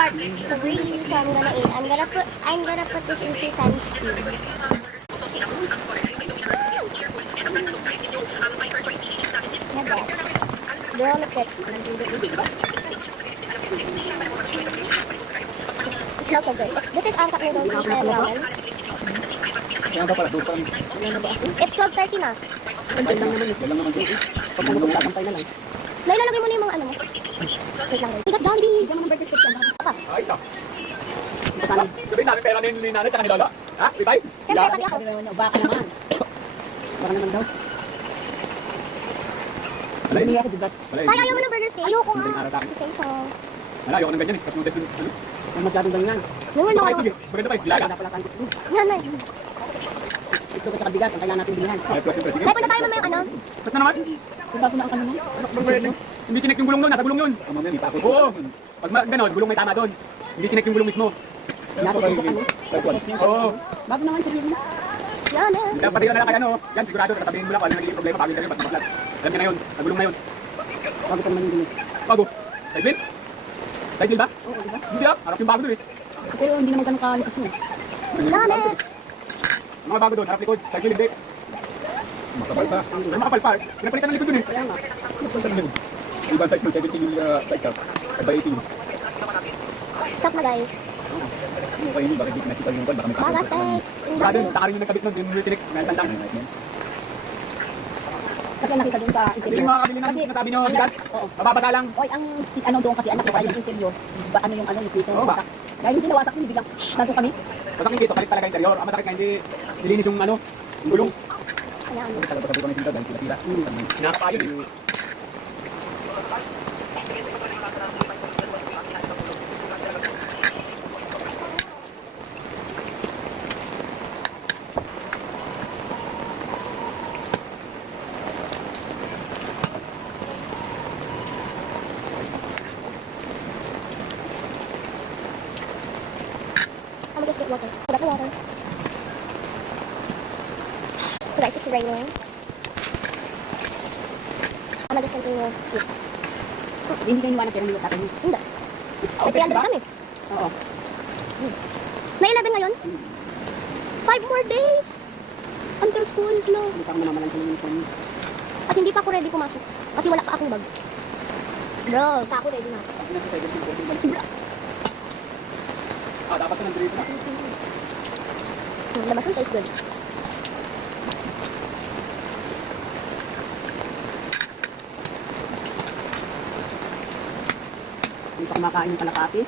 part 3, so I'm gonna put this into times speed. Girl, mix it. It smells so good. This is cup noodles instead of ramen. It's 12:30 na. May lalagay mo na yung mga ano mo. Wait lang. Bigat Jollibee! Diyan mo ng burger sticks yan. Apa? Ay, ito. Sabihin namin pera ni nanay tsaka ni Lola. Ha? Bibay? Siyempre, pati ako. Baka naman. Baka naman daw. Malay. Hindi ako bigat. Malay. Kaya ayaw mo ng burger steak? Ayoko nga. Para sa akin. Kasi so... Wala, ayoko ng ganyan eh. Tapos mo test yung ano. Ang masyadong ganyan. Yung Gusto ano? kayo sige. Maganda pa eh. Laga. Wala pala kanto. Nanay. Ito ka sa bigat. Ang kailangan natin bilihan. Ay, plus yung sige. May punta tayo mamaya ano? Ba't na naman? Kung baso na ang kanino. Hindi kinek yung gulong nun. Nasa gulong yun. Oo. Pag ganon, gulong may tama doon. Hindi kinek yung gulong mismo. Natutunan ko kami. Oo. Bago naman sabihin mo. Yan eh. Pati yun na lang kaya ano. Yan, sigurado. Tatabihin mo lang kung ano nagiging problema. Bago interview, ba't maplat. Alam niya na yun. Sa gulong na yun. Bago ka naman yung bilis. Bago. Side wheel? Side wheel ba? Oo, diba? Hindi ah. Harap yung bago doon eh. Pero hindi naman ganun kalikas yun. Dami. Mga bago doon, harap likod. Side wheel hindi. Makapal pa. Ay, makapal pa. Pinapalitan ng likod doon eh. Kaya nga. Ibang side wheel, 17 yung side cap. At by 18. Stop na guys. Ano kayo yun? Bakit di pinakita yung call? Baka may Mga kasal. steak. Baka doon, taka rin yung nagkabit nun. Yung tinik. May tandang. Kasi nakita doon sa Yung interior. mga kabili ng sinasabi nyo, bigas. Oo. Mababasa lang. Oy, ang ano doon kasi anak ko kaya yung interior. Ba ano yung ano yung dito. Oo ba? Dahil hindi nawasak yun, biglang nandun kami. Masakit dito, kalit talaga interior. Ang masakit nga hindi nilinis yung ano, yung gulong. Ayan. Talaga sa kami dito dahil tira-tira. Sinakapayo eh. I'm gonna just get water. Put up the water. So guys, it's raining. I'm gonna just continue. Hindi kayo iwanan pero hindi tatay mo. Hindi. May 300 kami. Oo. May 11 ngayon? 5 more days! Until school close. Hindi pa ako namamalan sa uniform. At hindi pa ako ready pumasok. Kasi wala pa akong bag. Bro, pa ako ready na. Nasa sa yung boarding balik sila. Ah, dapat na nandito na. Labas yung taste good. Hindi pa kumakain yung kalakati.